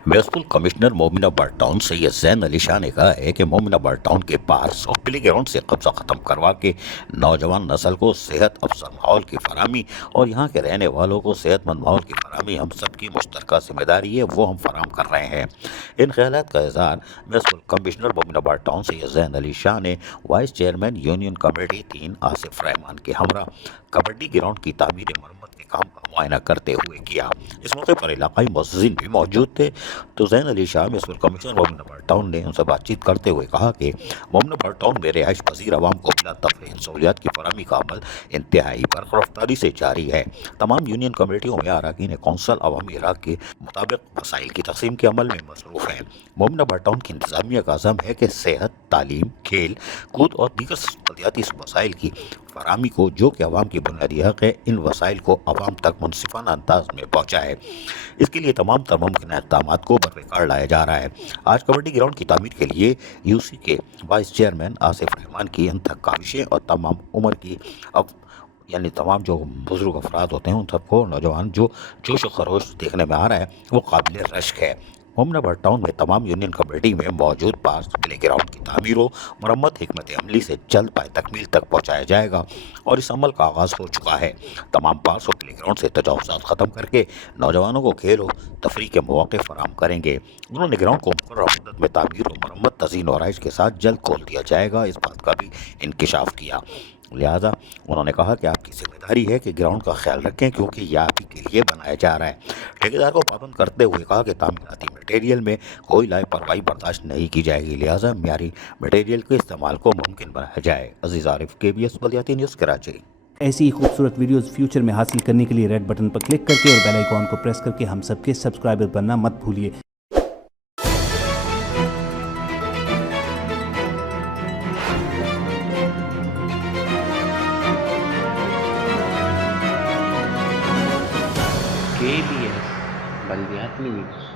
Municipal commissioner मोमिना बर्ड टाउन सैयद जैन अली शाह ने कहा है कि मोमिना बर्ड टाउन के पास और प्ले ग्राउंड से कब्जा खत्म करवा के नौजवान नस्ल को सेहत अफसर माहौल की फराहमी और यहाँ के रहने वालों को सेहतमंद माहौल की फराहमी हम सब की मुश्तरका जिम्मेदारी है, वो हम फराम कर रहे हैं। इन ख्यालात का इज़हार म्यूनिसिपल कमिश्नर मोमिना बर्ड टाउन सैयद जैन अली शाह ने vice chairman union committee 3 Asif Rehman के हमरा कबड्डी ग्राउंड की तामीर मरम्मत के काम का मुआयना करते हुए किया। इस मौके पर इलाकाई मुअज़्ज़िन भी मौजूद थे। तो जैन अली शाह म्यूनिसिपल कमिश्नर मोमिना बर्ड टाउन ने उनसे बातचीत करते हुए कहा कि मोमिना बर्ड टाउन में रिहाइश पजीर आवाम को बिला तफरीह सहूलियात की फराहमी का अमल इंतहाई बरक़ रफ्तारी से जारी है। तमाम यूनियन कमेटियों में अरकान कौंसल अवामी इराक़ के मुताबिक वसाइल की तकसीम के अमल में मसरूफ़ हैं। मोमिना बर्ड टाउन की इंतज़ामिया का अज़म है कि सेहत, तालीम, खेल कूद और दीगर सहूलियाती वसाइल की फराहमी को, जो कि अवाम की बुनियादी हक़ है, इन वसाइल को अवाम तक मुनसिफ़ाना अंदाज में पहुँचाए। इसके लिए तमाम तर मुमकिन इक़दाम को बरक़रार लाया जा रहा है। आज कबड्डी ग्राउंड की तामीर के लिए यूसी के वाइस चेयरमैन आसिफ रहमान की अनथक काविशें और तमाम उम्र की यानी तमाम जो बुजुर्ग अफराद होते हैं उन सबको, नौजवान जो जोश व खरोश देखने में आ रहा है, वो काबिल रश्क है। मोमिना बर्ड टाउन में तमाम यूनियन कमेटी में मौजूद पास प्ले ग्राउंड की तामीर व मरम्मत हिकमत अमली से जल्द पाए तकमील तक पहुँचाया जाएगा और इस अमल का आगाज़ हो चुका है। तमाम पार्स और प्ले ग्राउंड से तजावुज़ात ख़त्म करके नौजवानों को खेल व तफरीह के मौक़े फराहम करेंगे। उन्होंने ग्राउंड को मुकर्रर मुद्दत में तामीर व मरम्मत, तज़ीन और आराइश के साथ जल्द खोल दिया जाएगा, इस बात का भी इंकिशाफ किया। लिहाजा उन्होंने कहा कि आपकी जिम्मेदारी है कि ग्राउंड का ख्याल रखें, क्योंकि यह आप ही के लिए बनाया जा रहा है। ठेकेदार को पाबंद करते हुए कहा कि तामीराती मटेरियल में कोई लापरवाही बर्दाश्त नहीं की जाएगी, लिहाजा मियारी मटेरियल के इस्तेमाल को मुमकिन बनाया जाए। अजीज़ आरिफ, KBS बलियाती न्यूज़, कराची। ऐसी ही खूबसूरत वीडियोस फ्यूचर में हासिल करने के लिए रेड बटन पर क्लिक करके और बेल आइकॉन को प्रेस करके हम सबके सब्सक्राइबर बनना मत भूलिए। KBS बलियाती न्यूज़।